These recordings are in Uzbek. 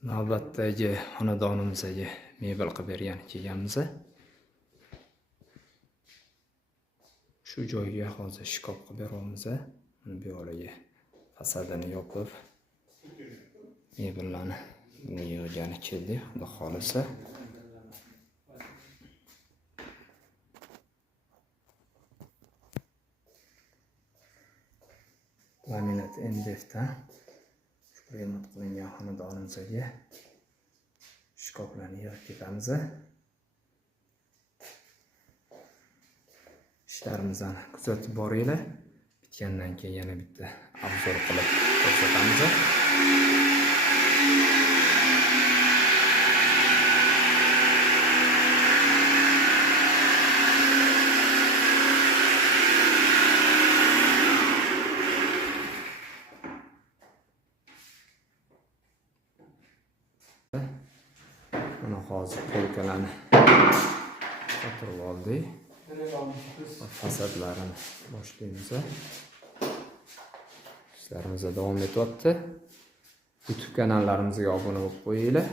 Navbatdagi xonadonimizga mebel qilib bergan kelganmiz. Shu joyga hozir shkaf qilib beryapmiz. Buni bu yo'liga fasadini yopib, mebellarni yig'gani keldi. Xudo xolisa. Laminat MDF'dan remont qilingan xonadonimizga shkaflarni yig'ib ketamiz. İşlerimizni kuzatib boringlar. Bitgandan keyin yana bitta obzor qilib ko'rsatamiz. Mana hozir polkalarni o'tirib oldik. Fasadlarini boshlaymiz. İşlerimiz davom etyapti. YouTube kanallarimizga obuna bo'lib qo'yinglar.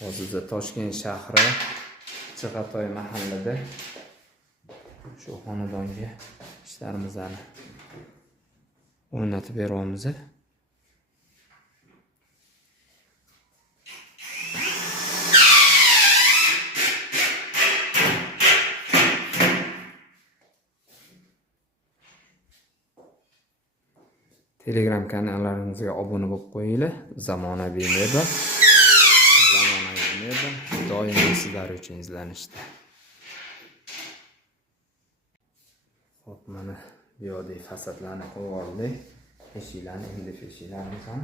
Hozirda Toshkent shahri Chig'atoy mahallada shu xonadonga ishlarimizni o'rnatib beryapmiz. Telegram kanallarimizga obuna bo'lib qo'yinglar. Zamonaviy mebel. Zamonaviy mebel doimiy sizlar uchun izlanishda. Hop, mana bu yerda fasadlarni qo'yib oldik. Eshiklarni, endi eshiklarimizni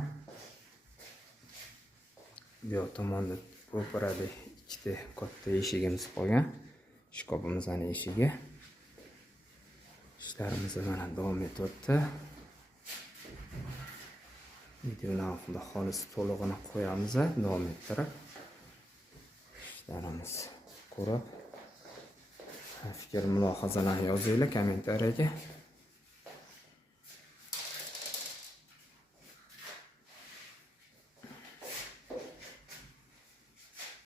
bu yer tomonda ko'piradi. Ikkita katta eshigimiz qolgan. Shkafimizning eshigi. İşlerimiz mana davom etyapti. Videolarni xudo xolis to'lig'ini qo'yamiz, davom ettirib. İşlerimiz ko'rib, fikr mulohazalarni yozinglar kommentariyaga.